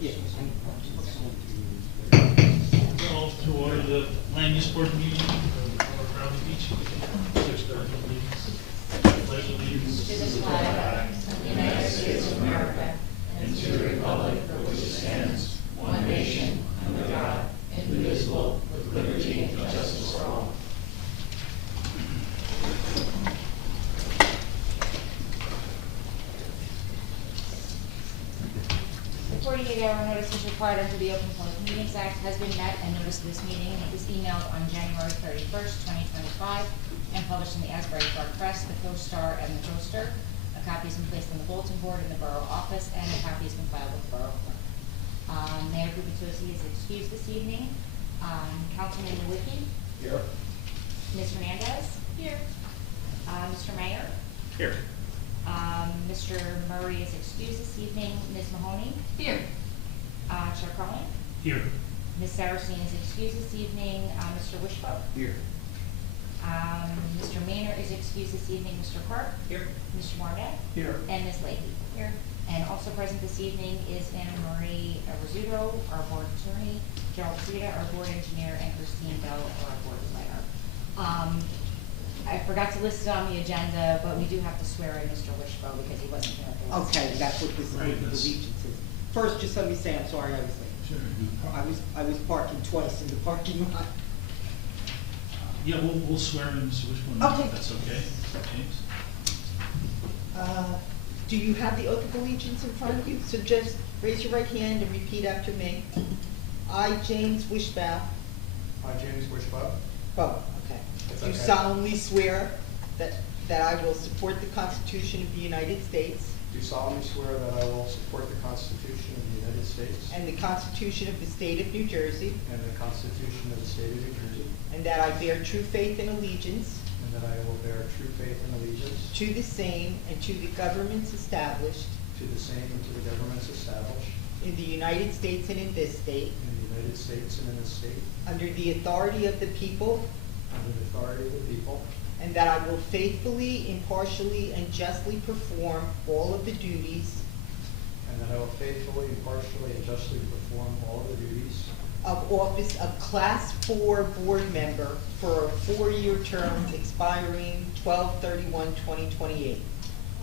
Yeah. Call to order the land use board meeting for Crowley Beach. Pledge allegiance To the flag of the United States of America and to the republic for which it stands, one nation, under God, indivisible, with liberty and justice for all. 48-hour notice is required under the Open Public Meetings Act has been met, and notice of this meeting was emailed on January 31st, 2025, and published in the Asbury Park Press, the Co-Star, and the Coaster. A copy has been placed on the bulletin board in the borough office, and a copy has been filed with the borough clerk. Mayor Gubitosi is excused this evening. Councilman Nowicki? Here. Ms. Hernandez? Here. Mr. Mayor? Here. Mr. Murray is excused this evening. Ms. Mahoney? Here. Chair Cohen? Here. Ms. Saracen is excused this evening. Mr. Wishbone? Here. Mr. Maynard is excused this evening. Mr. Park? Here. Mr. Barnett? Here. And Ms. Leahy? Here. And also present this evening is Anna Marie Rizzuto, our board attorney, Gerald Frida, our board engineer, and Christine Bell, our board planner. I forgot to list it on the agenda, but we do have to swear in Mr. Wishbone because he wasn't here at the last. Okay, that's what this Right, oath of that's- allegiance is. First, just let me say, I'm sorry I was late. Sure. I was parking twice in the parking lot. Yeah, we'll swear in Mr. Wishbone. Okay. If that's okay. James? Do you have the oath of allegiance in front of you? So just raise your right hand and repeat after me. I, James Wishbow. I, James Wishbone, Oh, okay. It's Do okay. solemnly swear that I will support the Constitution of the United States do solemnly swear that I will support the Constitution of the United States and the Constitution of the State of New Jersey, and the Constitution of the State of New Jersey, and that I bear true faith and allegiance and that I will bear true faith and allegiance to the same and to the governments established to the same and to the governments established in the United States and in this state, in the United States and in this state, under the authority of the people, under the authority of the people, and that I will faithfully, impartially, and justly perform all of the duties and that I will faithfully, impartially, and justly perform all the duties of office of Class 4 Board Member for a 4-year term expiring 12/31/2028,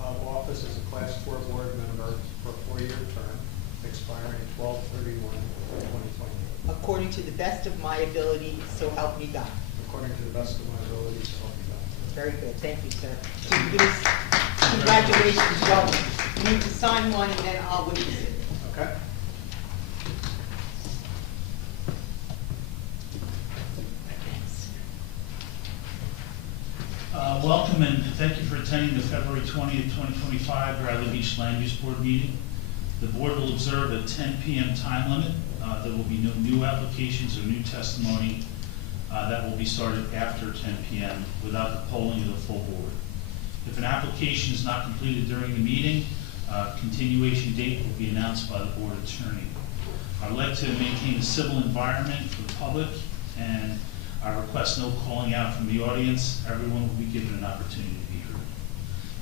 of office as a Class 4 board member for a 4-year term expiring 12/31/2028, according to the best of my ability, so help me God. according to the best of my ability, so help me God. Very good, thank you, sir. So you give us, congratulations, welcome. You need to sign one and then I'll witness it. Okay? Welcome and thank you for attending the February 20th, 2025 Riley Beach Land Use Board meeting. The board will observe a 10 p.m. time limit. There will be no new applications or new testimony that will be started after 10 p.m. without the polling of the full board. If an application is not completed during the meeting, continuation date will be announced by the board attorney. I'd like to maintain a civil environment for the public, and I request no calling out from the audience. Everyone will be given an opportunity to be heard.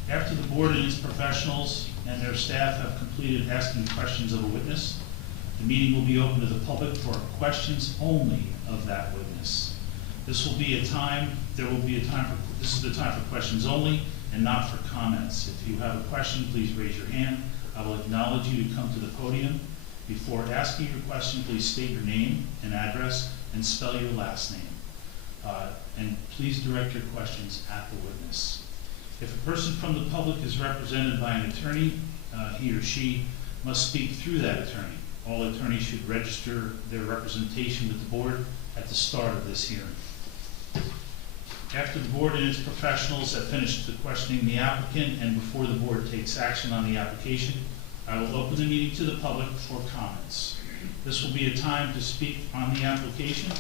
After the board and its professionals and their staff have completed asking questions of a witness, the meeting will be open to the public for questions only of that witness. This is the time for questions only and not for comments. If you have a question, please raise your hand. I will acknowledge you to come to the podium. Before asking your question, please state your name and address and spell your last name. And please direct your questions at the witness. If a person from the public is represented by an attorney, he or she must speak through that attorney. All attorneys should register their representation with the board at the start of this hearing. After the board and its professionals have finished questioning the applicant and before the board takes action on the application, I will open the meeting to the public for comments. This will be a time to speak on the application.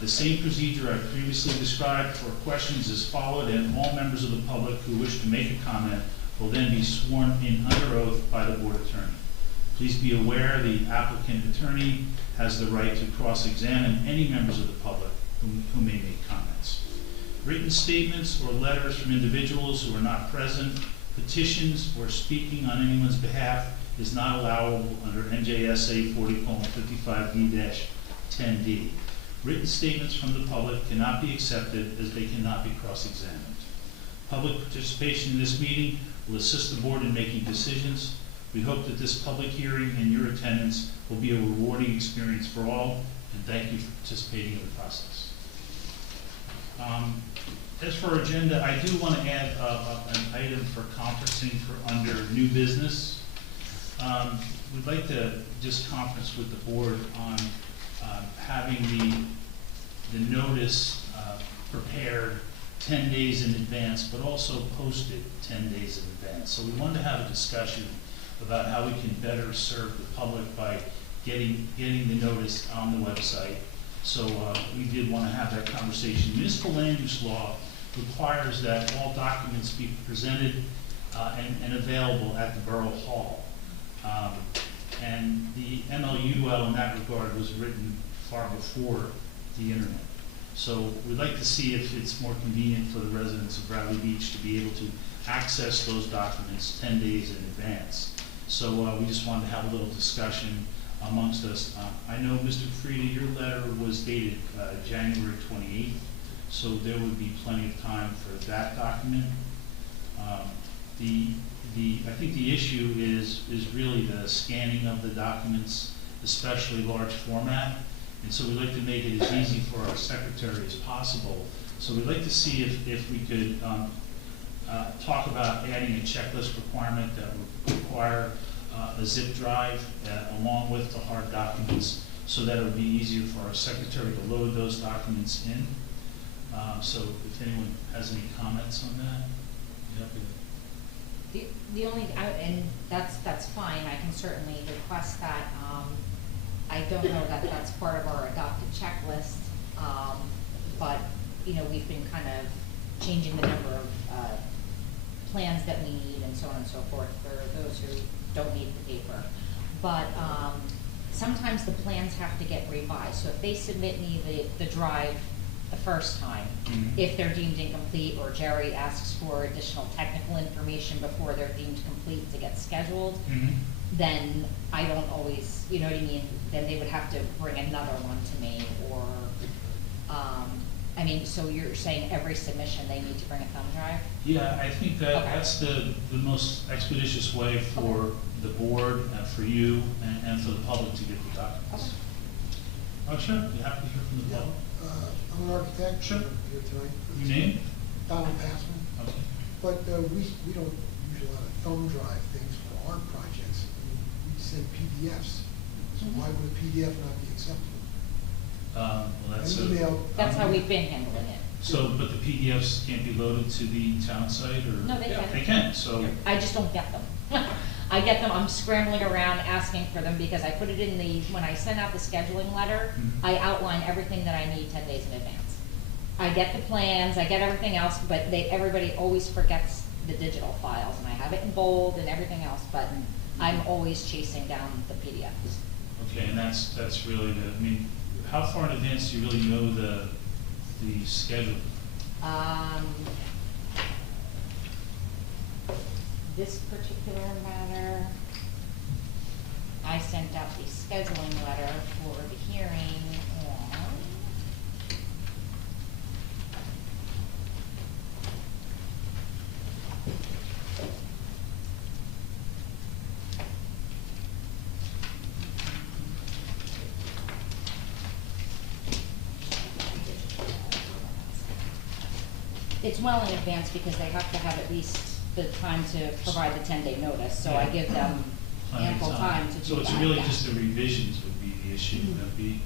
The same procedure I previously described for questions is followed, and all members of the public who wish to make a comment will then be sworn in under oath by the board attorney. Please be aware the applicant attorney has the right to cross-examine any members of the public who may make comments. Written statements or letters from individuals who are not present Petitions or speaking on anyone's behalf is not allowable under NJSA 40:55D-10D. Written statements from the public cannot be accepted as they cannot be cross-examined. Public participation in this meeting will assist the board in making decisions. We hope that this public hearing and your attendance will be a rewarding experience for all, and thank you for participating in the process. As for our agenda, I do want to add an item for conferencing for under new business. We'd like to just conference with the board on having the notice prepared 10 days in advance, but also posted 10 days in advance. So we wanted to have a discussion about how we can better serve the public by getting the notice on the website. So we did want to have that conversation. Municipal land use law requires that all documents be presented and available at the Borough Hall. And the MLUL in that regard was written far before the internet. So we'd like to see if it's more convenient for the residents of Bradley Beach to be able to access those documents 10 days in advance. So we just wanted to have a little discussion amongst us. I know, Mr. Frieda, your letter was dated January 28th, so there would be plenty of time for that document. I think the issue is really the scanning of the documents, especially large format. And so we'd like to make it as easy for our secretary as possible. So we'd like to see if we could talk about adding a checklist requirement that would require a zip drive along with the hard documents, so that it would be easier for our secretary to load those documents in. So if anyone has any comments on that, I'd be happy to. The only, and that's fine, I can certainly request that. I don't know that that's part of our adopted checklist, but, you know, we've been kind of changing the number of plans that we need and so on and so forth for those who don't need the paper. But sometimes the plans have to get revised, so if they submit me the drive the first time, if they're deemed incomplete, or Jerry asks for additional technical information before they're deemed complete to get scheduled, then I don't always, you know what I mean, then they would have to bring another one to me, or, I mean, so you're saying every submission they need to bring a thumb drive? Yeah, I think that Okay. that's the most expeditious way for the board, for you, and for the public to get the documents. Oh, sure, you happy to hear from the public? I'm an architect. Sure. Here tonight. Your name? Donald Passman. Okay. But we don't use a lot of thumb drive things for our projects. We send PDFs. So why would a PDF not be acceptable? Well, that's An email. That's how we've been handling it. So, but the PDFs can't be loaded to the town site, or? No, they can. They can, so. I just don't get them. I get them, I'm scrambling around asking for them, because I put it in when I send out the scheduling letter, I outline everything that I need 10 days in advance. I get the plans, I get everything else, but everybody always forgets the digital files, and I have it in bold and everything else, but I'm always chasing down the PDFs. Okay, and that's really I mean, how far in advance do you really know the schedule? This particular matter, I sent out the scheduling letter for the hearing on it's well in advance, because they have to have at least the time to provide the 10-day notice, so I give them Plenty of ample time to do that. So it's really yeah. just the revisions would be the issue, would that be?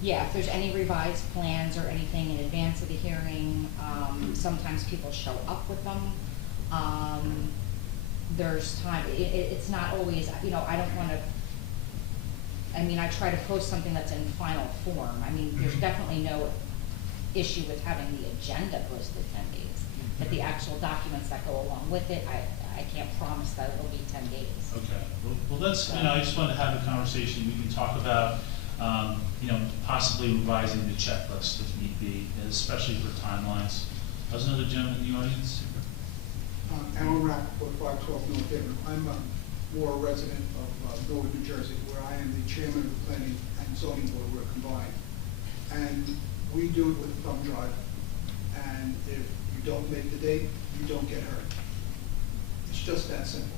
Yeah, if there's any revised plans or anything in advance of the hearing, sometimes people show up with them. There's time, it's not always, you know, I don't wanna, I mean, I try to post something that's in final form. I mean, there's definitely no issue with having the agenda posted 10 days. But the actual documents that go along with it, I can't promise that it'll be 10 days. Okay, well, that's, you know, I just wanted to have a conversation. We can talk about, you know, possibly revising the checklist if need be, especially for timelines. There's another gentleman in the audience. Alan Rappaport, 512 North Haven. I'm more a resident of Norwood, New Jersey, where I am the chairman of the planning and zoning board. We're combined. And we do it with a thumb drive. And if you don't make the date, you don't get hurt. It's just that simple.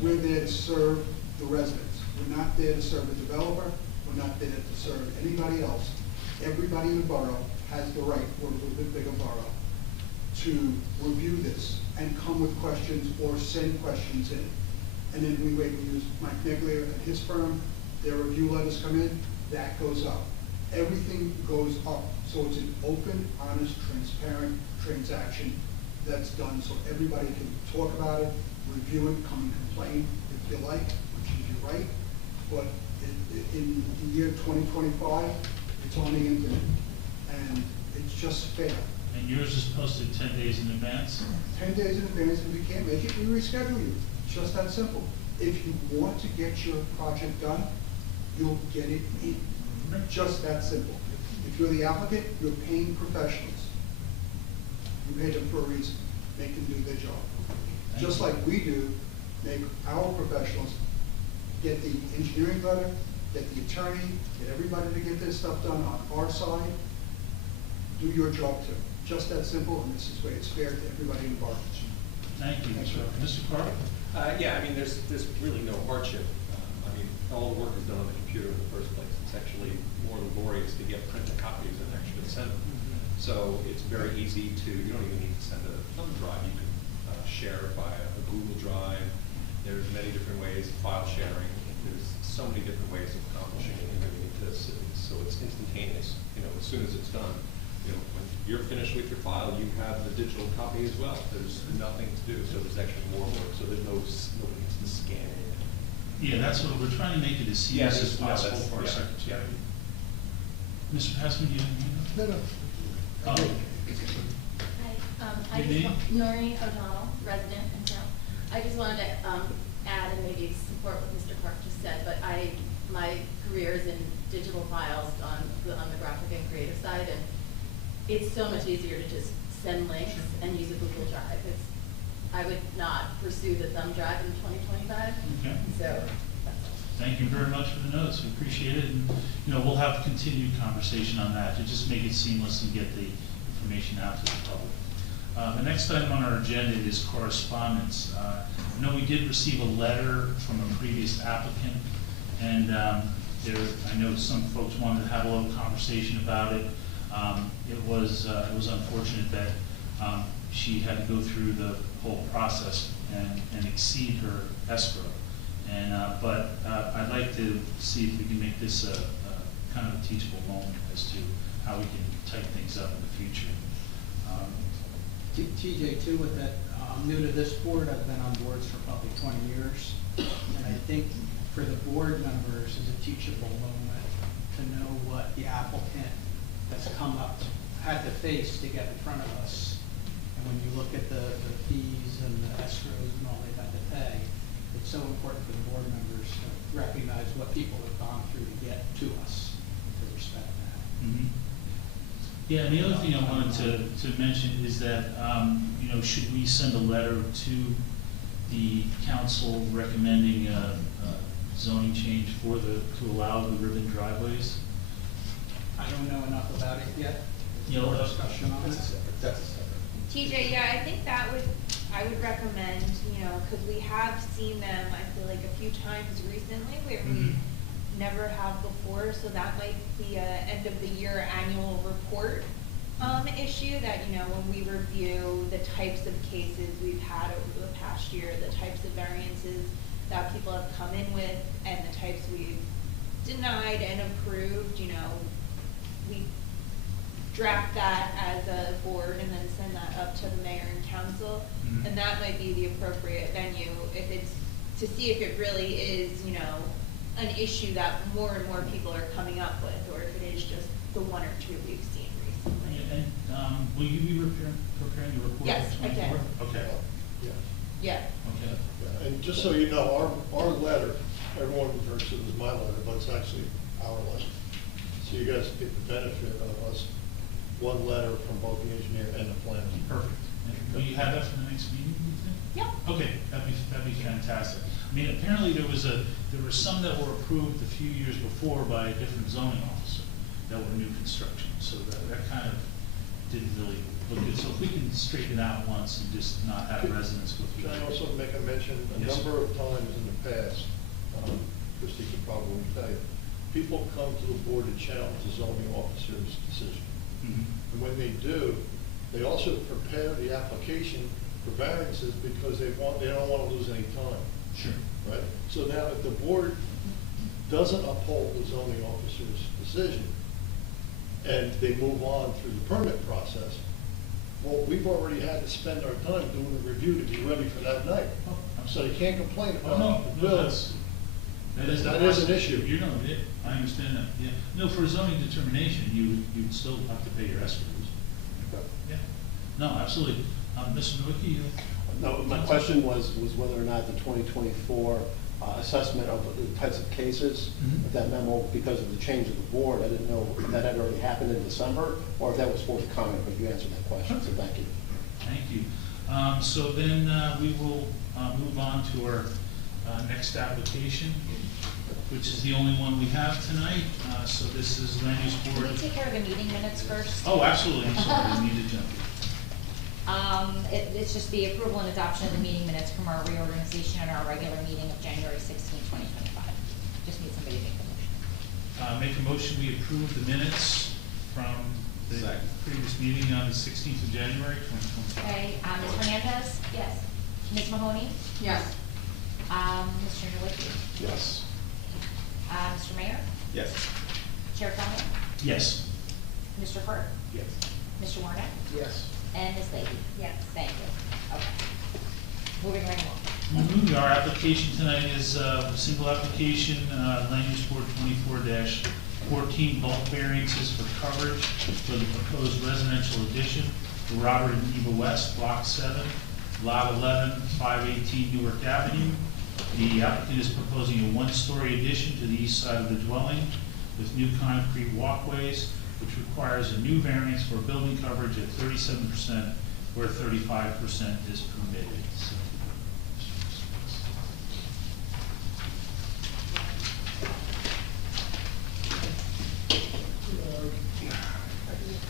We're there to serve the residents. We're not there to serve a developer. We're not there to serve anybody else. Everybody in the borough has the right, we're a little bit bigger borough, to review this and come with questions or send questions in. And then we wait, we use Mike Neglier and his firm, their review letters come in, that goes up. Everything goes up, so it's an open, honest, transparent transaction that's done, so everybody can talk about it, review it, come and complain if you like, which is your right. But in the year 2025, it's on the internet, and it's just fair. And yours is posted 10 days in advance? 10 days in advance, if you can't make it, we reschedule you. It's just that simple. If you want to get your project done, you'll get it in. Just that simple. If you're the applicant, you're paying professionals. You pay them for a reason. Make them do their job. Just like we do, make our professionals get the engineering letter, get the attorney, get everybody to get their stuff done on our side. Do your job too. Just that simple, and this is where it's fair to everybody involved. Thank you, Mr. Carter. Yeah, I mean, there's really no hardship. I mean, all the work is done on the computer in the first place. It's actually more laborious to get printed copies than actually send them. So it's very easy to, you don't even need to send a thumb drive. You can share it via a Google Drive. There's many different ways of file sharing. There's so many different ways of accomplishing this. So it's instantaneous. You know, as soon as it's done, you know, when you're finished with your file, you have the digital copy as well. There's nothing to do, so there's actually more work. So there's nobody needs to scan it. Yeah, that's what we're trying to make it as seamless as possible for our yeah, secretary. yeah. Mr. Passman, do you have any? No, no. Oh. Hi, I Your just, name? Noreen O'Donnell, resident in town. I just wanted to add and maybe support what Mr. Clark just said, but my career is in digital files on the graphic and creative side, and it's so much easier to just send links and use a Google Drive. I would not pursue the thumb drive in 2025, Okay. so that's all. Thank you very much for the notes. We appreciate it. And, you know, we'll have continued conversation on that to just make it seamless and get the information out to the public. The next item on our agenda is correspondence. I know we did receive a letter from a previous applicant, and I know some folks wanted to have a little conversation about it. It was unfortunate that she had to go through the whole process and exceed her escrow. And but I'd like to see if we can make this a kind of a teachable moment as to how we can tighten things up in the future. TJ too, with that, I'm new to this board, I've been on boards for probably 20 years. And I think for the board members, it's a teachable moment to know what the applicant has come up, had to face to get in front of us. And when you look at the fees and the escrows and all they've had to pay, it's so important for the board members to recognize what people have gone through to get to us, to respect that. Mm-hmm. Yeah, and the other thing I wanted to mention is that, you know, should we send a letter to the council recommending a zoning change to allow the ribbon driveways? I don't know enough about it yet. You know, Discussion on it. TJ, yeah, I think I would recommend, you know, because we have seen them, I feel like a few times recently where we never have before, so that might be a end of the year annual report issue that, you know, when we review the types of cases we've had over the past year, the types of variances that people have come in with, and the types we've denied and approved, you know, we draft that as a board and then send that up to the mayor and council. And that might be the appropriate venue if it's to see if it really is, you know, an issue that more and more people are coming up with, or if it is just the one or two we've seen recently. And will you be preparing the report? Yes, for I can. 24? Okay. Yeah. Yeah. Okay. And just so you know, our letter, everyone refers to it as my letter, but it's actually our letter. So you guys get the benefit of us, one letter from both the engineer and the planner. Perfect. And will you have that for the next meeting, do you think? Yep. Okay, that'd be fantastic. I mean, apparently there were some that were approved a few years before by a different zoning officer that were new construction, so that kind of didn't really look good. So if we can straighten it out once and just not have residents go through Can I that. also make a mention, a Yes. number of times in the past, Christie can probably tell you, people come to the board to challenge the zoning officer's decision. Mhm. And when they do, they also prepare the application for variances because they don't want to lose any time, Sure. right? So now if the board doesn't uphold the zoning officer's decision and they move on through the permit process, well, we've already had to spend our time doing the review to be ready for that night. Oh, So you can't complain Oh, about the no, bills. that is the That is an process. issue. You know, I understand that, yeah. No, for zoning determination, you'd still have to pay your escrows. Yeah. No, absolutely. Mr. Nowicki, you? No, my question was whether or not the 2024 assessment of the types of cases, Mhm. if that memo, because of the change of the board, I didn't know if that had already happened in December, or if that was forthcoming, but you answered that question, so thank you. Thank you. So then we will move on to our next application, which is the only one we have tonight. So this is land use Can board. we take care of the meeting minutes first? Oh, absolutely, I'm sorry, I need to jump in. It's just the approval and adoption of the meeting minutes from our reorganization and our regular meeting of January 16, 2025. Just need somebody to make the motion. Make a motion, we approve the minutes from the previous meeting on the 16th of January, 2025. Okay, Ms. Hernandez? Yes. Ms. Mahoney? Yes. Mr. Nowicki? Yes. Mr. Mayor? Yes. Chair Kelley? Yes. Mr. Hart? Yes. Mr. Warner? Yes. And Ms. Leahy? Yes. Thank you. Okay. Moving right along. Our application tonight is a single application, land use board 24-14 bulk variances for coverage for the proposed residential addition to Robert and Eva West, block 7, lot 11, 518 Newark Avenue. The applicant is proposing a one-story addition to the east side of the dwelling with new concrete walkways, which requires a new variance for building coverage at 37% where 35% is permitted. So,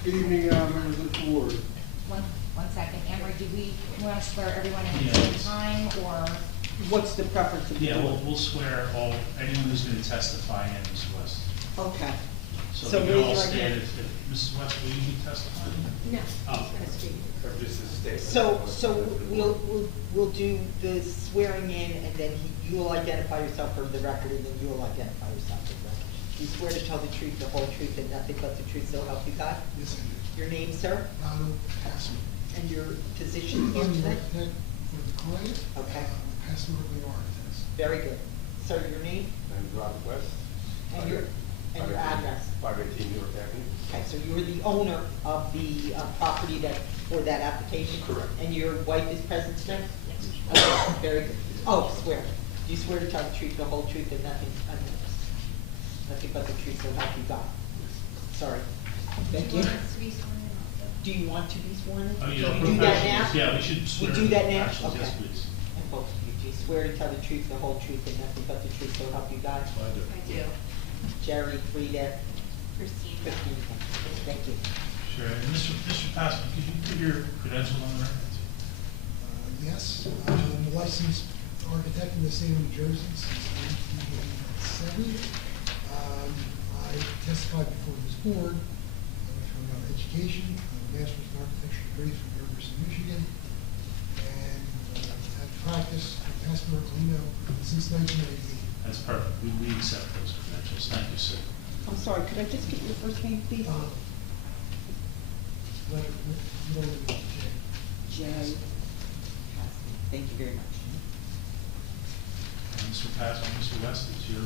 Good evening, members of the board. One second. Emery, do we want to swear everyone in Yeah. at the same time, or? What's the preference of the Yeah, board? we'll swear anyone who's gonna testify in, Ms. West. Okay. So So we can raise all your right stand hand. if Mrs. West, will you be testifying? No. Oh. So we'll do the swearing in, and then you'll identify yourself for the record, and then you'll identify yourself for the record. You swear to tell the truth, the whole truth, and nothing but the truth, so help you God? Yes, I do. Your name, sir, Donald Passman. and your position here I'm the today? architect for the client. Okay. Passman Urban Architects. Very good. Sir, your name And Robert West. and your address? 518 Newark Avenue. Okay, so you're the owner of the property for that application? Correct. And your wife is present tonight? Yes. Okay, very good. Oh, swear. Do you swear to tell the truth, the whole truth, and nothing but the truth, so help you God? Sorry. Thank you. Do you want to be sworn in? Oh, Can yeah, we do that now? professionals, yeah, we should swear. do that now? professionals, Yes, Okay. please. And both of you, do you swear to tell the truth, the whole truth, and nothing but the truth, so help you God? I do. I do. Jerry, Frida, Christine. Christine, thank you. Sure, and Mr. Passman, could you put your credentials on the record? Yes, I'm a licensed architect in the state of New Jersey since 1987. I testified before this board from education, a master's in architecture degree from the University of Michigan, and I've practiced in Passmore, Colino since 1998. That's perfect, we accept those credentials, thank you, sir. I'm sorry, could I just get your first name, please? Jay. Thank you very much. Mr. Passman, Mr. West, it's your.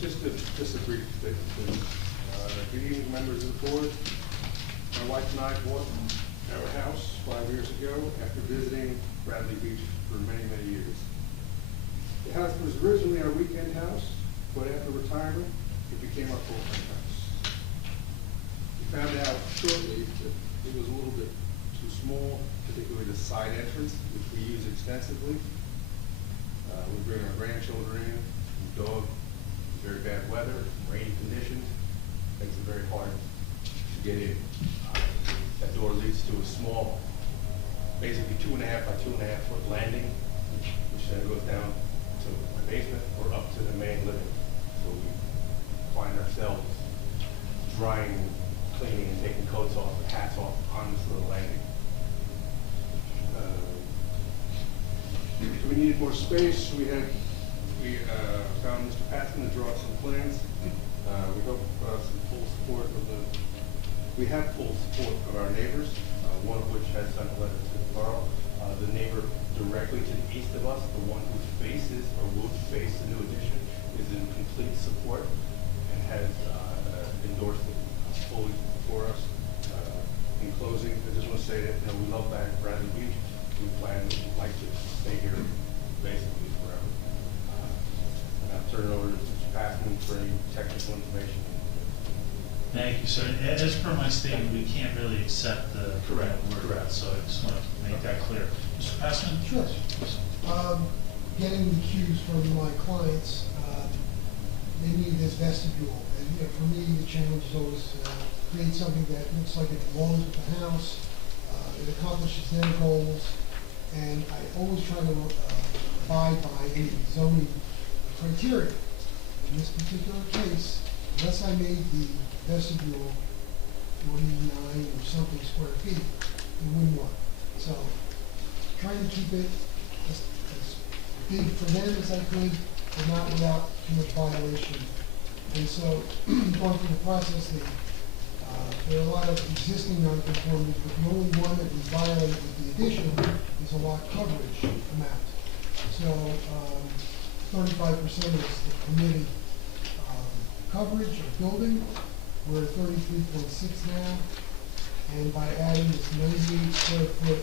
Just a brief statement, please. Good evening, members of the board. My wife and I bought our house 5 years ago after visiting Bradley Beach for many, many years. The house was originally our weekend house, but after retirement, it became our full-time house. We found out shortly that it was a little bit too small, particularly the side entrance, which we use extensively. We bring our grandchildren in, dog, very bad weather, rainy conditions, makes it very hard to get in. That door leads to a small, basically 2.5 by 2.5 foot landing, which then goes down to the basement or up to the main living. So we find ourselves drying, cleaning, and taking coats off, and hats off on this little landing. We needed more space. We found Mr. Passman to draw some plans. We hope some full support of we have full support of our neighbors, one of which has sent a letter to the borough. The neighbor directly to the east of us, the one who faces or would face the new addition, is in complete support and has endorsed it fully for us. In closing, I just want to say that we love Bradley Beach. We like to stay here basically forever. I'll turn it over to Mr. Passman for any technical information. Thank you, sir. As per my statement, we can't really accept the Correct. word out, so I just want to make that clear. Mr. Passman? Sure. Getting the cues from my clients, they need this vestibule. And for me, the challenge is always create something that looks like it belongs with the house. It accomplishes their goals. And I always try to abide by any zoning criteria. In this particular case, unless I made the vestibule 49 or something square feet, it wouldn't work. So trying to keep it as big for them as I could, but not without too much violation. And so going through the process, there are a lot of existing nonconformities, but the only one that we violate with the addition is a lot coverage amount. So 35% is the permitted coverage of building. We're at 33.6 now, and by adding this 98 square foot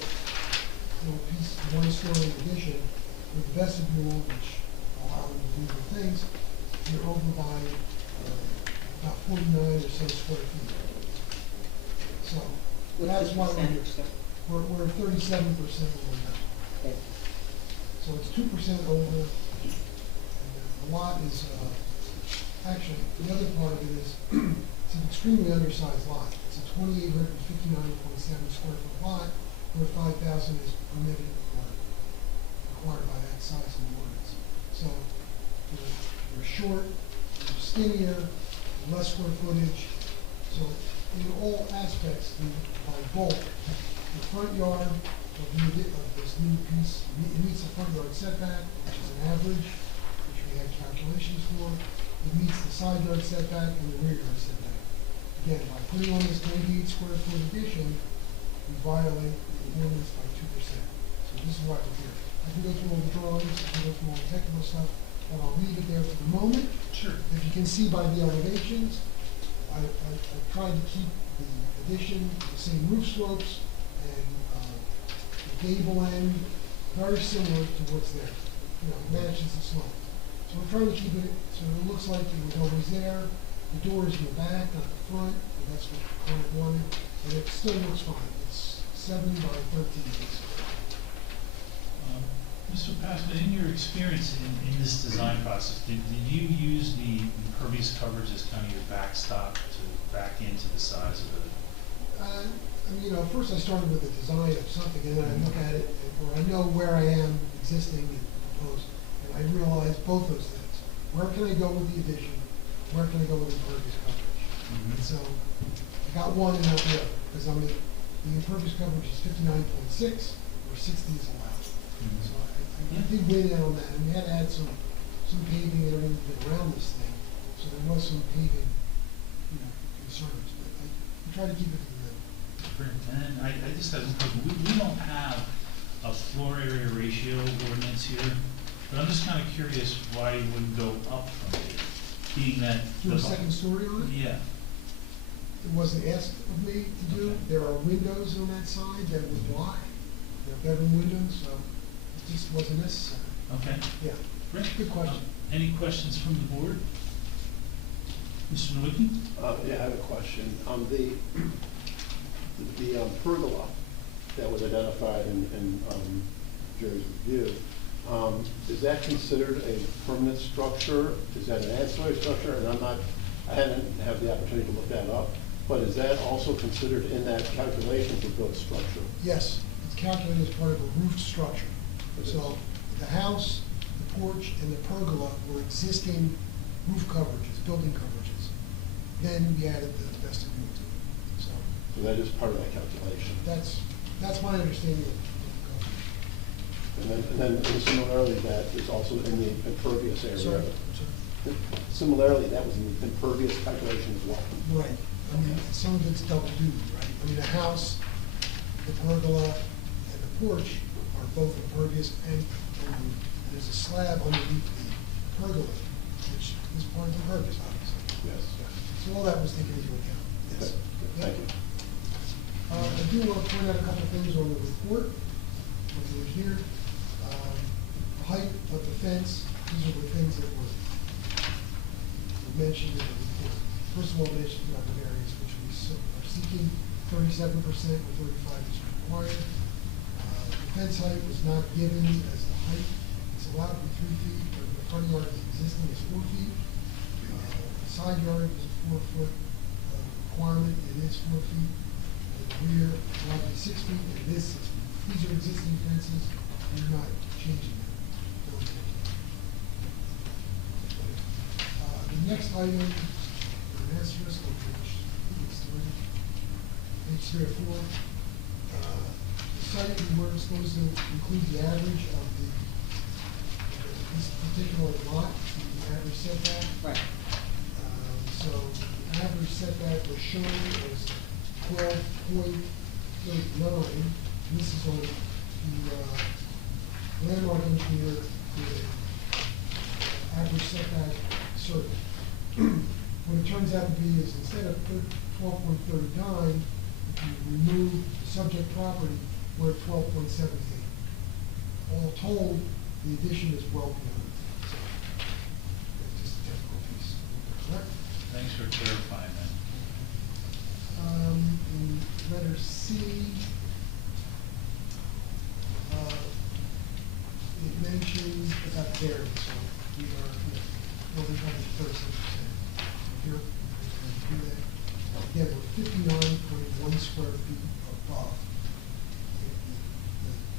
little piece, one-story addition with the vestibule, which allow them to do their things, you're over by about 49 or so square feet. So that's why we're 37% over now. Okay. So it's 2% over, and the lot is actually, the other part of it is it's an extremely undersized lot. It's a 2,859.7 square foot lot where 5,000 is permitted or required by that size in the ordinance. So you're short, you're skinnier, less square footage. So in all aspects, by bulk, the front yard of this new piece, it meets the front yard setback, which is an average, which we have calculations for. It meets the side yard setback and the rear yard setback. Again, by putting on this 98 square foot addition, we violate the ordinance by 2%. So this is why we're here. I can go through all the drawings, I can go through all the technical stuff, but I'll leave it there for the moment. Sure. If you can see by the elevations, I tried to keep the addition, the same roof slopes, and the gable end very similar to what's there. It matches the slope. So we're trying to keep it so it looks like it was always there. The door is in the back, not the front, and that's what the client wanted. And it still looks fine. It's 7 by 13 basically. Mr. Passman, in your experience in this design process, did you use the impervious coverage as kind of your backstop to back into the size of it? First I started with a design of something, and then I look at it, or I know where I am existing and proposed, and I realize both those things. Where can I go with the addition? Where can I go with impervious coverage? Mm-hmm. And so I got one and not the other, because the impervious coverage is 59.6, or 60 is allowed. Mm-hmm. So I did win out on that, and we had to add some paving and everything around this thing, so there was some paving, concerns, but I tried to keep it to the middle. Great. And I just have a question. We don't have a floor area ratio ordinance here, but I'm just kind of curious why you wouldn't go up from here, being that. Do a second story on it? Yeah. It wasn't asked of me to do. Okay. There are windows on that side that would block. They're bedroom windows, so it just wasn't necessary. Okay. Yeah. Great. Good question. Any questions from the board? Mr. Nowicki? Yeah, I have a question. The pergola that was identified in Jerry's review, is that considered a permanent structure? Is that an ancillary structure? And I hadn't had the opportunity to look that up, but is that also considered in that calculation for built structure? Yes, it's calculated as part of a roofed structure. It is. So the house, the porch, and the pergola were existing roof coverages, building coverages. Then we added the vestibule to it. So So that is part of that calculation. that's my understanding of the And then similarly, that is also in the impervious area. coverage. Sorry. Similarly, that was in the impervious calculation as well. Right, I mean, some of it's double duty, right? I mean, the house, the pergola, and the porch are both impervious and there's a slab underneath the pergola, which is part of the impervious, obviously. Yes. So all that was taken into account, yes. Thank you. I do want to point out a couple of things on the report, when you were here. The height of the fence, these are the things that were mentioned in the report. First of all, mentioned about the variance, which we are seeking 37% where 35 is required. The fence height was not given as the height. It's allowed to be 3 feet, but the front yard is existing is 4 feet. The side yard is a 4-foot requirement, it is 4 feet. And the rear allowed to be 6 feet, and it is 6 feet. These are existing fences, we're not changing them. The next item, the asterisk on page 3 or 4. The site, we were supposed to include the average of this particular lot, the average setback. Right. So the average setback was shown as 12.39. This is on the landmark engineer with an average setback survey. What it turns out to be is instead of 12.39, if you remove the subject property, we're at 12.78. All told, the addition is well beyond. So it's just a technical piece. Correct? Thanks for clarifying that. In letter C, it mentions about variance, so we are, well, we have 37%. Here, we're going to do that. Again, we're 59.1 square feet above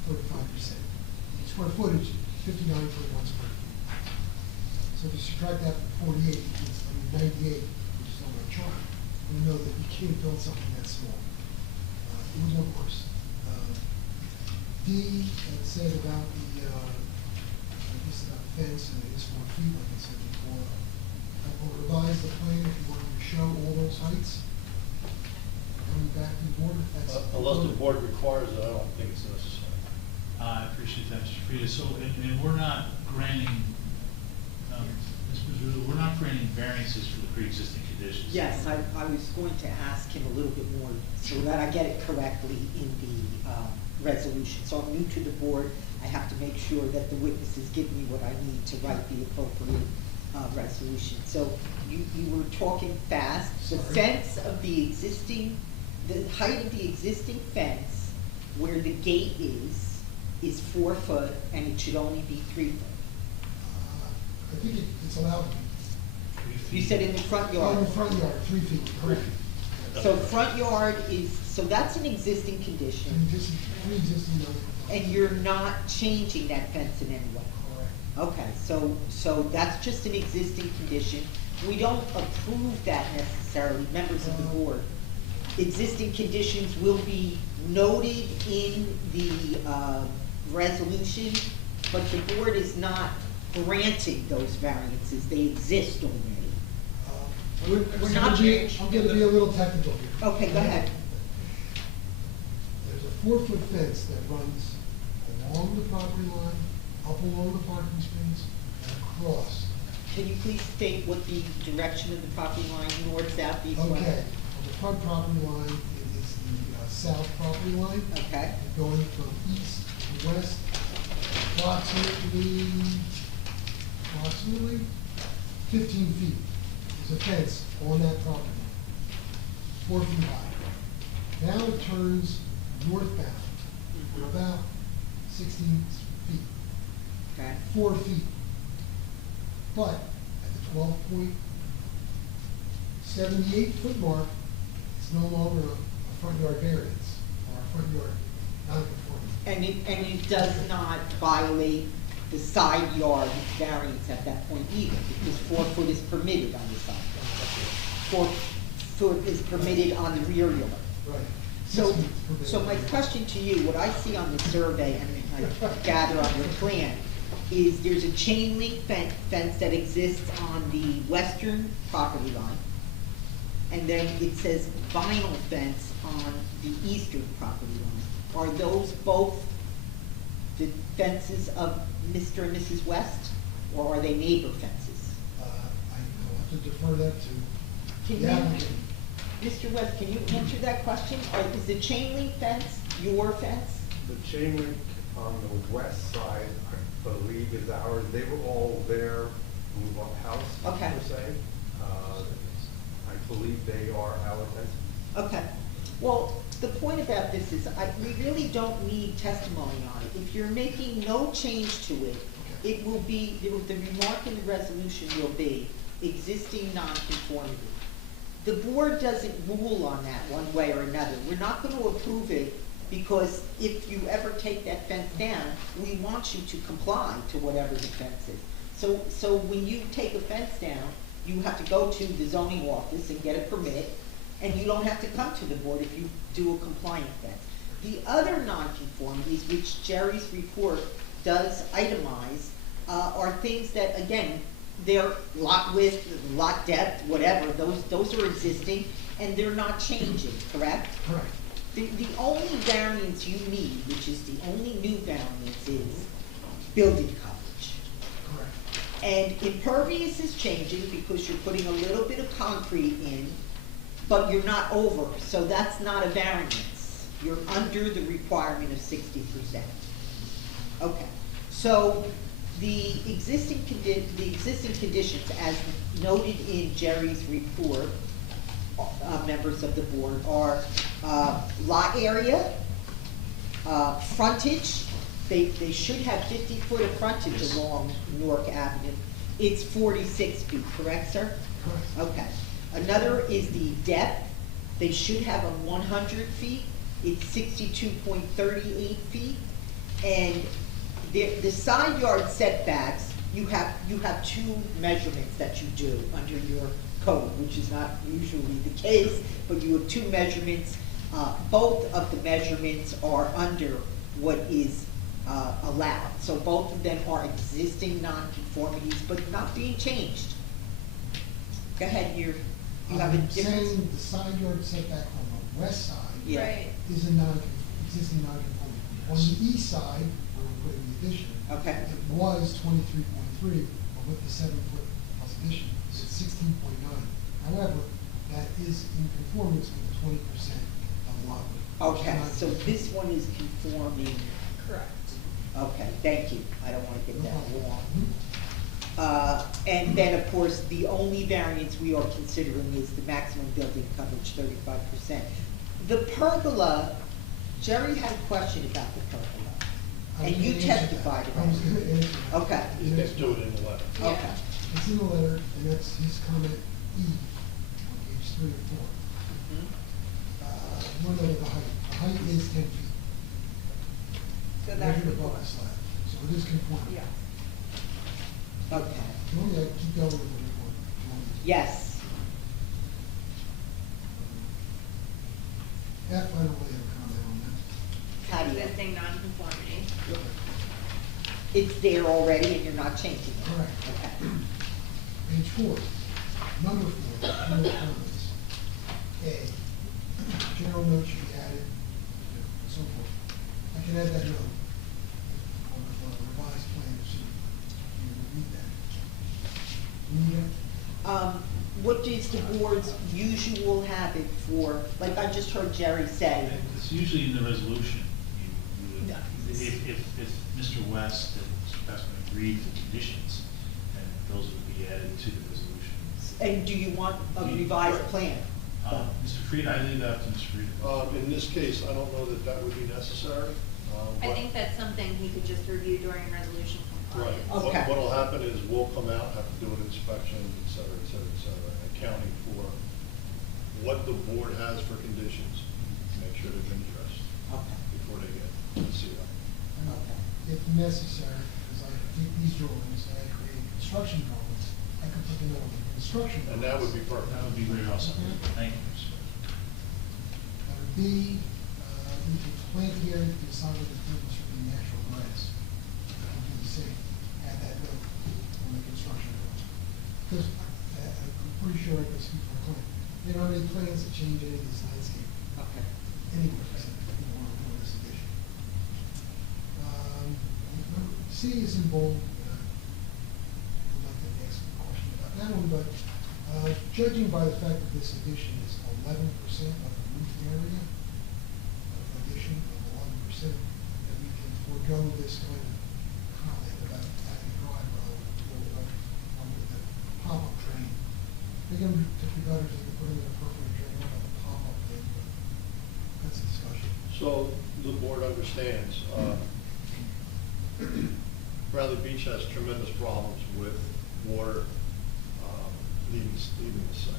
the 35%. Square footage, 59.1 square feet. So if you subtract that from 48, it's 98, which is on my chart. We know that you can't build something that small. It was no worse. D, it said about the, I guess about the fence, and it is 4 feet, like I said before. I will revise the plan if you want to show all those heights. Coming back to the board, if that's. Unless the board requires it, I don't think it's necessary. I appreciate that, Mr. Frieda. So, and we're not granting, Ms. Pizzuto, we're not granting variances for the pre-existing conditions. Yes, I was going to ask him a little bit more so that I get it correctly in the resolution. So I'm new to the board. I have to make sure that the witnesses give me what I need to write the appropriate resolution. So you were talking fast. The fence of the existing, the height of the existing fence where the gate is 4 foot, and it should only be 3 foot. I think it's allowed to be. You said in the front Oh, yard. in the front yard, 3 feet, correct. So front yard is, so that's an existing condition, And this is pre-existing non-conforming. and you're not changing that fence in any way? Correct. Okay, so that's just an existing condition. We don't approve that necessarily, members of the board. Existing conditions will be noted in the resolution, but the board is not granting those variances, they exist already. We're not I'm gonna be a little technical here. Okay, go ahead. There's a 4-foot fence that runs along the property line, up along the parking space, and across. Can you please state what the direction of the property line, north, south, east, west? Okay, on the front property line, it is the south property line. Okay. Going from east to west, approximately 15 feet. There's a fence on that property line, 4 feet high. Now it turns northbound about 16 feet, Okay. 4 feet. But at the 12.78 foot mark, it's no longer a front yard variance or a front yard non-conforming. And it does not violate the side yard variance at that point either, because 4 foot is permitted on the side yard. 4 foot is permitted on the rear yard. Right. So, 6 feet is permitted. so my question to you, what I see on the survey, and I gather on your plan, is there's a chain link fence that exists on the western property line, and then it says vinyl fence on the eastern property line. Are those both the fences of Mr. and Mrs. West, or are they neighbor fences? I will have to defer that to Can the you- applicant. Mr. West, can you answer that question? Is the chain link fence your fence? The chain link on the west side, I believe is ours. They were all there when we bought the house, Okay. per se. I believe they are our fences. Okay, well, the point about this is, we really don't need testimony on it. If you're making no change to it, it will be, the remark in the resolution will be existing nonconformity. The board doesn't rule on that one way or another. We're not gonna approve it, because if you ever take that fence down, we want you to comply to whatever the fence is. So when you take a fence down, you have to go to the zoning office and get a permit, and you don't have to come to the board if you do a compliant fence. The other nonconformities, which Jerry's report does itemize, are things that, again, they're lot width, lot depth, whatever, those are existing, and they're not changing, correct? Correct. The only variance you need, which is the only new variance, is building coverage. Correct. And impervious is changing because you're putting a little bit of concrete in, but you're not over, so that's not a variance. You're under the requirement of 60%. Okay, so the existing conditions, as noted in Jerry's report, members of the board, are lot area, frontage. They should have 50 foot of frontage along Newark Avenue. It's 46 feet, correct, sir? Correct. Okay. Another is the depth. They should have a 100 feet. It's 62.38 feet. And the side yard setbacks, you have two measurements that you do under your code, which is not usually the case, but you have two measurements. Both of the measurements are under what is allowed. So both of them are existing nonconformities, but not being changed. Go ahead, you have a I'm difference? saying the side yard setback on the west side Yeah. Right. is a existing non-conforming. On the east side, where we're putting the addition, Okay. it was 23.3, but with the 7 foot plus addition, it's 16.9. However, that is in conformance with the 20% of lot width. which is Okay, not so conforming. this one is conforming. Correct. Okay, thank you. I don't want to get No that problem. wrong. Mhm. And then, of course, the only variance we are considering is the maximum building coverage, 35%. The pergola, Jerry had a question about the pergola, I was and you gonna answer that. testified I about was it. gonna answer that. Okay. Let's do it in the letter. Yeah. Okay. It's in the letter, and that's his comment E on page 3 or 4. Mhm. One of the height. The height is 10 feet. So that's Measured the above the slab, so it is conforming. Yeah. Okay. Normally, I keep going with the report. If you want me to. Yes. F, I don't really have a comment on that. How do you? Existing non-conformity. It's there already and you're not changing it? Correct. Okay. Page 4, number 4, general comments. A, general notes should be added, and so forth. I can add that note on the revised plan, so you read that. Read it. What is the board's usual habit for, like I just heard Jerry say, It's usually in the resolution. You Yeah. would- If Mr. West and Mr. Passman agreed to conditions, then those would be added to the resolution. and do you want a revised plan? Mr. Fried, I leave that to Mr. Fried. In this case, I don't know that that would be necessary. I but- think that's something he could just review during resolution Right. compliance. Okay. What'll happen is we'll come out, have to do an inspection, et cetera, et cetera, et cetera, accounting for what the board has for conditions, make sure they've been addressed Okay, before they get to see them. And okay. if necessary, because I take these drawings and I create construction drawings, I could put them on the construction drawings. And that would be perfect. That would be very awesome. Thank you, Mr. President. Letter B, we could plant here, decide what the purpose should be natural grass. And do the same, add that note on the construction drawing. Because I'm pretty sure I can speak for a client. There aren't any plans to change any of this landscape Okay. anywhere except if you want to do this addition. C is in bold. I'd like to ask a question about that one, but judging by the fact that this addition is 11% of the roof area, addition of 11%, that we can forego this kind of comment about having a driveway with the pop-up drain. I think it'd be better if they could put in an appropriate drain, not a pop-up thing, but that's a discussion. So the board understands, Bradley Beach has tremendous problems with water leaving the site.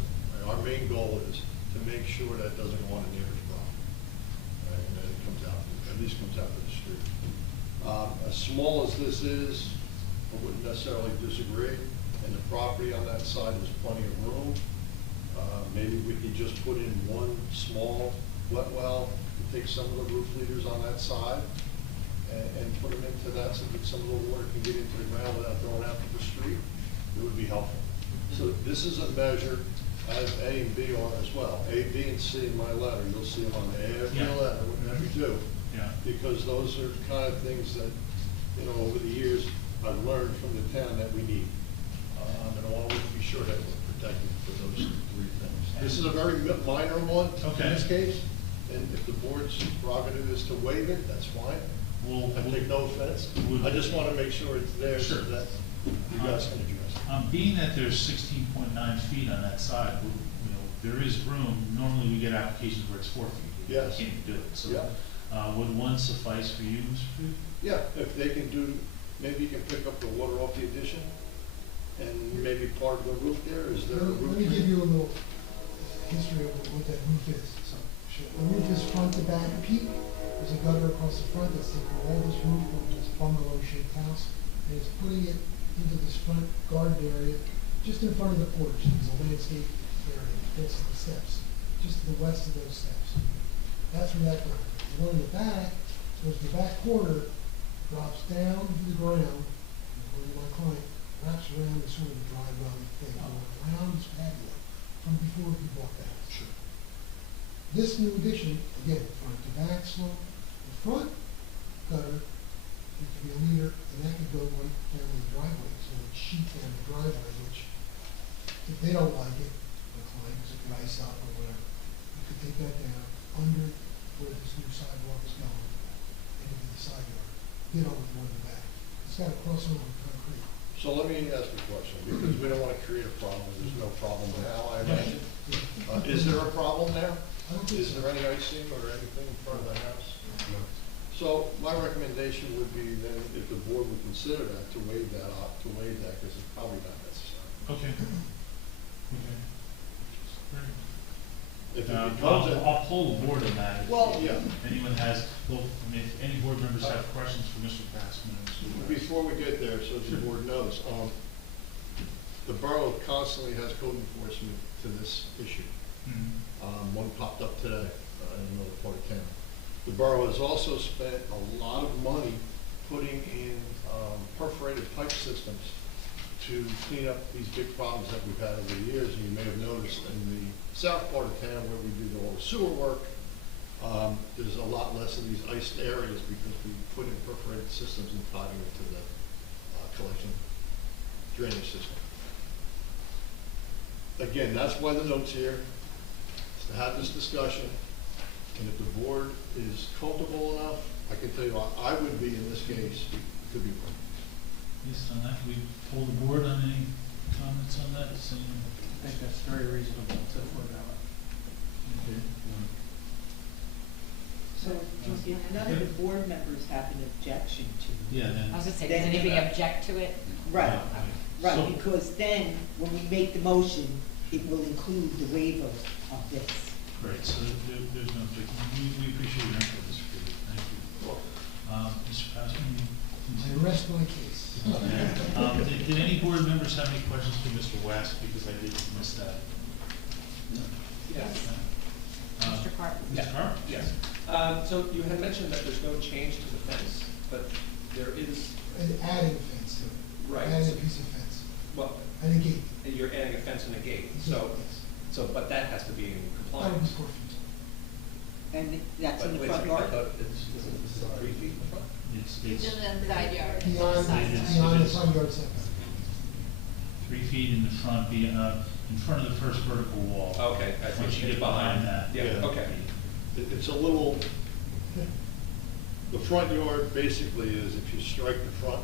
Right? Our main goal is to make sure that doesn't go on a neighbor's property, right? And that it comes out, at least comes out to the street. As small as this is, I wouldn't necessarily disagree, and the property on that side has plenty of room. Maybe we could just put in one small wet well, to take some of the roof leaders on that side and put them into that so that some of the water can get into the ground without going out to the street. It would be helpful. So this is a measure, as A and B are as well. A, B, and C in my letter, you'll see them on every Yeah. letter, whatever you do. Yeah. Because those are kind of things that, you know, over the years, I've learned from the town that we need. And I'll always be sure that we're protected for those three things. This is a very minor one Okay. in this case, and if the board's prerogative is to waive it, that's fine. I take no offense. I just want to make sure it's there so Sure. that you guys can address it. Being that there's 16.9 feet on that side, there is room. Normally, we get applications where it's 4 feet. Yes. You can't do it. So, Yeah. would one suffice for you, Mr. Freed? Yeah, if they can do, maybe you can pick up the water off the addition, and maybe part of the roof there, is there a roof? Let me give you a little history of what that roof is. So, the roof is front to back peak. There's a gutter across the front that's taking all this roof from this bungalow-shaped house, and it's putting it into this front garden area, just in front of the porch. There's a landscape area, that's the steps, just to the west of those steps. That's where that goes. The one in the back, goes to the back corner, drops down to the ground, according to my client, wraps around the sort of a dry run thing, around this patio, from before we bought the house. Sure. This new addition, again, front to back slope, the front gutter, it could be a meter, and that could go right down the driveway, so it sheet down the driveway, which, if they don't like it, the client, because it could ice up or whatever, you could take that down under where this new sidewalk is going, into the side yard, get over toward the back. It's got to cross over with concrete. So let me ask a question, because we don't want to create a problem, there's no problem now, I imagine. Is there a problem now? I don't think Is so. there any icing or anything in front of the house? No. So my recommendation would be then, if the board would consider that, to waive that, because it's probably not necessary. Okay. Okay. Great. If it I'll becomes a, I'll pull the board on that. Well, yeah. If anyone has, if any board members have questions for Mr. Passman or Mr. West. before we get there, so the board knows, the borough constantly has code enforcement to this issue. Mhm. One popped up today in another part of town. The borough has also spent a lot of money putting in perforated pipe systems to clean up these big problems that we've had over the years. And you may have noticed in the south part of town where we do all the sewer work, there's a lot less of these iced areas because we put in perforated systems and tied them into the collection drainage system. Again, that's why the note's here, is to have this discussion. And if the board is comfortable enough, I can tell you, I would be in this case, could be wrong. Yes, on that, we pull the board on any comments on that? I think that's very reasonable to forego it. Okay. So, if none of the board members have an objection to it. Yeah, then. I was gonna say, does Then- anybody object to it? Right, So- right, because then, when we make the motion, it will include the waiver of this. Great, so there's no, we appreciate your input, Mr. Freeman, thank you. Mr. Passman? I rest my case. Did any board members have any questions for Mr. West, because I did miss that? Yes. Mr. Carp? Mr. Carp? Yes. So you had mentioned that there's no change to the fence, but there is, And adding a fence to it. Right. Adding a piece of fence, well, and a gate. you're adding a fence and a gate, Yes. so, but that has to be in That would be compliance. 4 feet. And that's in But the wait, front I yard? thought it's 3 feet in the front? It's It's in the side yard. Beyond, Side. beyond the side yard setback. 3 feet in the front, in front of the first vertical wall. Okay, I see. Once you It's get behind that. Yeah, okay. It's a little, the front yard basically is if you strike the front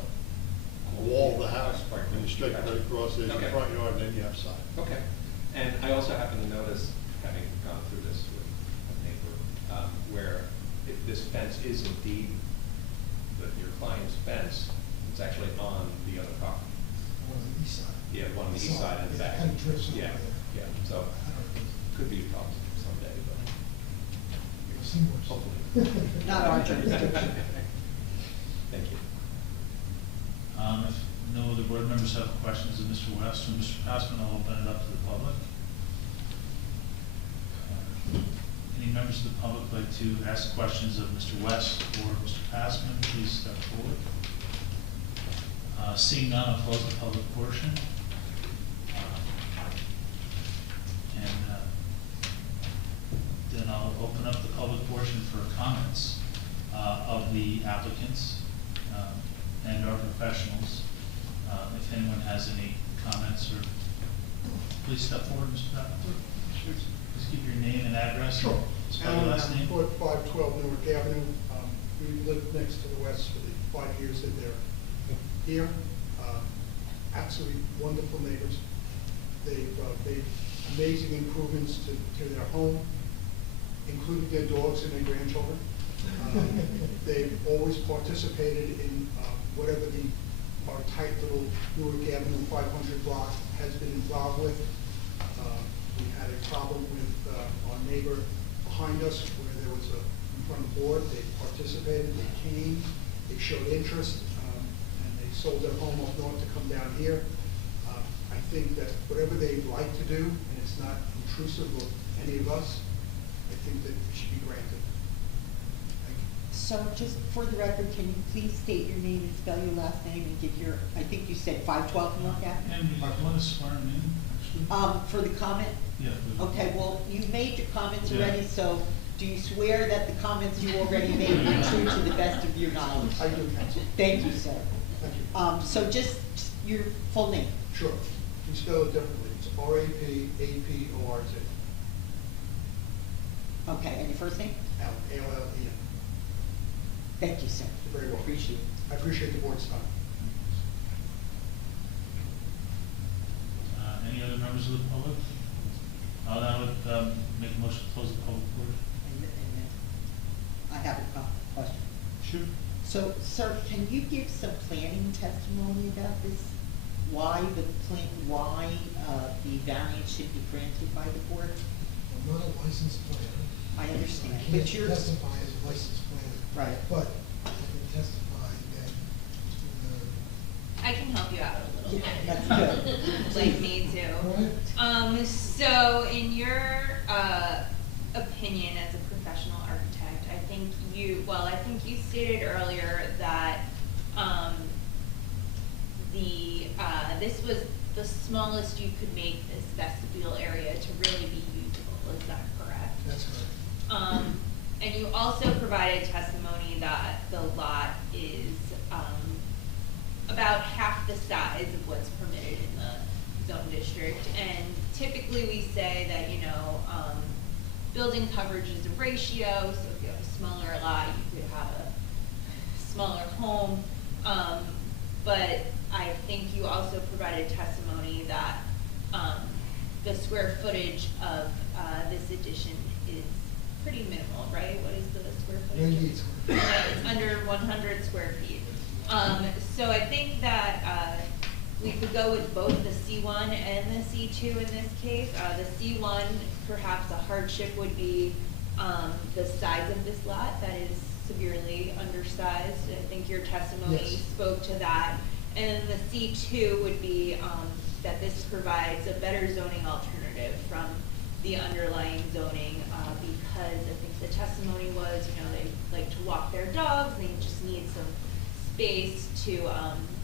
wall of the house, and you strike it right across, there's the Okay. front yard, and then you have side. Okay. And I also happen to notice, having gone through this with a neighbor, where if this fence is indeed your client's fence, it's actually on the other property. Or on the east side. Yeah, one on the east side and the back. Yeah, kind of drifts over Yeah, there. yeah, so I don't know. could be a problem someday, but We'll see more. hopefully. Not our jurisdiction. Thank you. If no other board members have questions of Mr. West or Mr. Passman, I'll open it up to the public. Any members of the public like to ask questions of Mr. West or Mr. Passman, please step forward. Seeing none, I'll close the public portion. Then I'll open up the public portion for comments of the applicants and our professionals. If anyone has any comments, or please step forward, Mr. Davenport. Please give your name and address. Sure. Spell your last name. 512 Newark Avenue. We lived next to the West for the 5 years that they're here. Absolutely wonderful neighbors. They've made amazing improvements to their home, including their dogs and their grandchildren. They've always participated in whatever our tight little Newark Avenue 500 block has been involved with. We had a problem with our neighbor behind us where there was in front of the board. They participated, they came, they showed interest, and they sold their home up north to come down here. I think that whatever they'd like to do, and it's not intrusive of any of us, I think that it should be granted. Thank you. So just for the record, can you please state your name and spell your last name and give your, I think you said 512 North Avenue? And you want to swear him in, actually? For the comment? Yeah. please. Okay, well, you've made your comments Yeah. already, so do you swear that the comments you already made are true to the best of your knowledge? I do, counsel. Thank you, sir. Thank you. So just your full name. Sure. You spell it differently. It's R-A-P-A-P-O-R-T. Okay, and your first name? A-L-L-E-N. Thank you, sir. You're very welcome. Appreciate it. I appreciate the board's time. Any other members of the public? I'll now make a motion to close the public portion. I have a question. Sure. So, sir, can you give some planning testimony about this? Why the variance should be granted by the board? I'm not a licensed planner. I understand, I but can't you're. testify as a licensed planner. Right. But I can testify that, I can help you out a little Yeah, bit. that's good. Like me too. all right? So in your opinion as a professional architect, I think you stated earlier that this was the smallest you could make this vestibule area to really be usable. Is that correct? That's correct. And you also provided testimony that the lot is about half the size of what's permitted in the zone district. And typically we say that, building coverage is a ratio, so if you have a smaller lot, you could have a smaller home. But I think you also provided testimony that the square footage of this addition is pretty minimal, right? What is the square footage? 98 square feet. It's under 100 square feet. So I think that, we could go with both the C1 and the C2 in this case. The C1, perhaps a hardship would be, the size of this lot that is severely undersized. I think your testimony Yes. spoke to that. And the C2 would be, that this provides a better zoning alternative from the underlying zoning, because I think the testimony was, they like to walk their dogs, they just need some space to,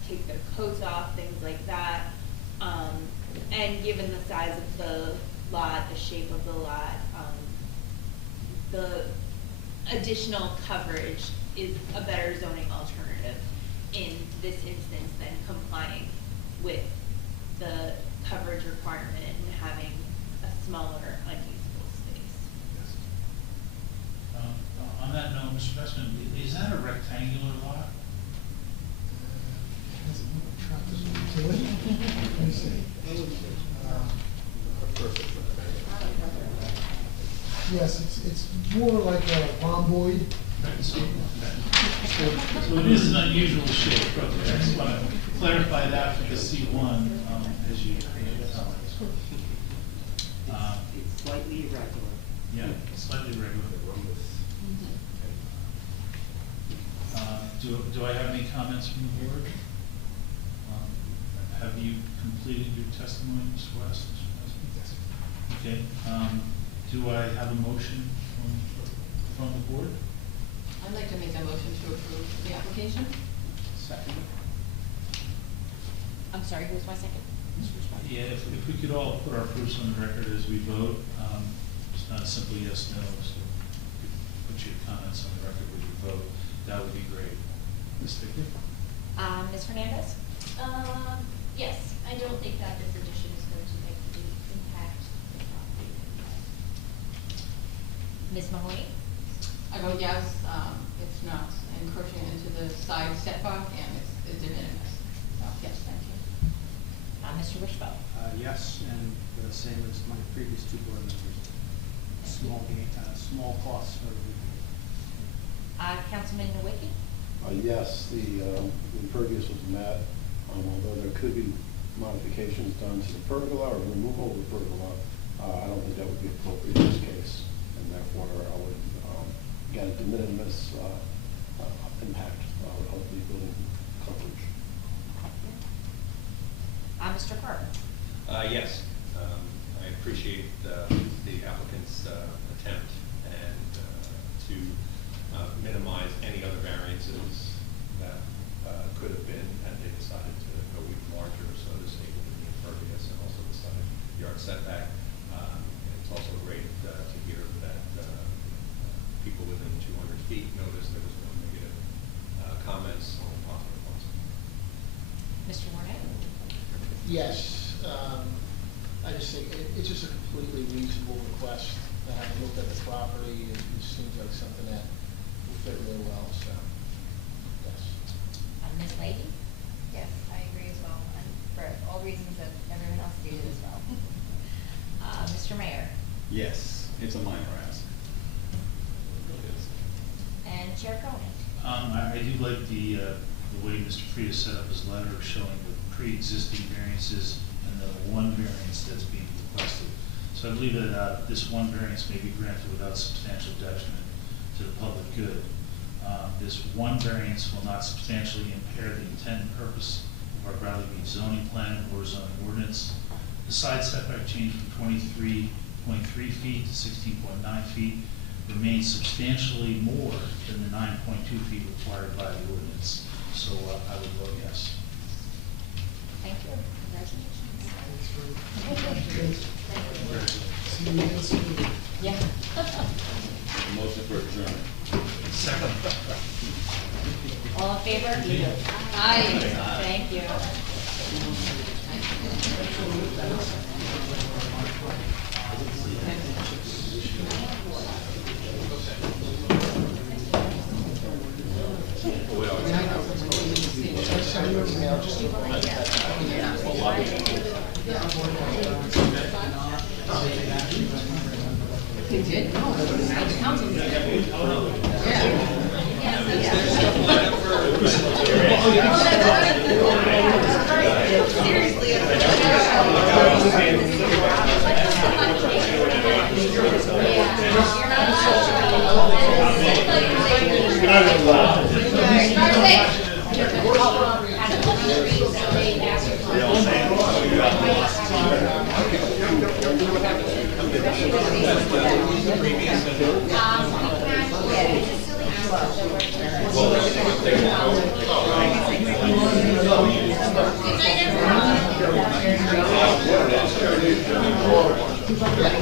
take their coats off, things like that. And given the size of the lot, the shape of the lot, the additional coverage is a better zoning alternative in this instance than complying with the coverage requirement and having a smaller unusable space. On that note, Mr. Pressman, is that a rectangular lot? Has a little trapeze to it. Let me see. Yes, it's more like a rhomboid. So it is an unusual shape, but I just want to clarify that for the C1, as you tell us. It's slightly irregular. Yeah, slightly irregular. Do I have any comments from the board? Have you completed your testimony, Ms. West? Yes. Okay, do I have a motion from the board? I'd like to make a motion to approve the application. Second. I'm sorry, who was my second? Yeah, if we could all put our proofs on the record as we vote, it's not a simple yes, no, so if you could put your comments on the record as you vote, that would be great. Ms. Vicky? Ms. Hernandez? Yes, I don't think that this addition is going to make the impact the property. Ms. Mahoney? I vote yes, it's not encroaching into the side setback and it's de minimis. So, yes, thank you. Mr. Wishbone? Yes, and the same as my previous two board members. Small costs for the Councilman Nowicki? Yes, the impervious was met, although there could be modifications done to the pergola or removal of the pergola. I don't think that would be appropriate in this case, and therefore I would, again, de minimis impact of the building coverage. Mr. Carter? Yes, I appreciate the applicant's attempt and to minimize any other variances that could have been had they decided to go even larger, so to speak, with the impervious and also the side yard setback. It's also great to hear that people within 200 feet noticed there was no negative comments on positive ones. Mr. Warnett? Yes, I just think it's just a completely reasonable request. I looked at the property, and it seems like something that will fit really well, so, yes. Ms. Leahy? Yes, I agree as well, and for all reasons that everyone else stated as well. Mr. Mayor? Yes, it's a minor ask. And Chair Cohen? I do like the way Mr. Frieda set up his letter showing the pre-existing variances and the one variance that's being requested. So I believe that this one variance may be granted without substantial detriment to the public good. This one variance will not substantially impair the intent and purpose of our Bradley Beach zoning plan or zoning ordinance. The side setback change from 23.3 feet to 16.9 feet remains substantially more than the 9.2 feet required by the ordinance. So I would vote yes. Thank you. Congratulations. See you next week. Yeah. Motion for adjournment. Second. All in favor? Aye. Thank you. They did? No, it was a council meeting. Yeah.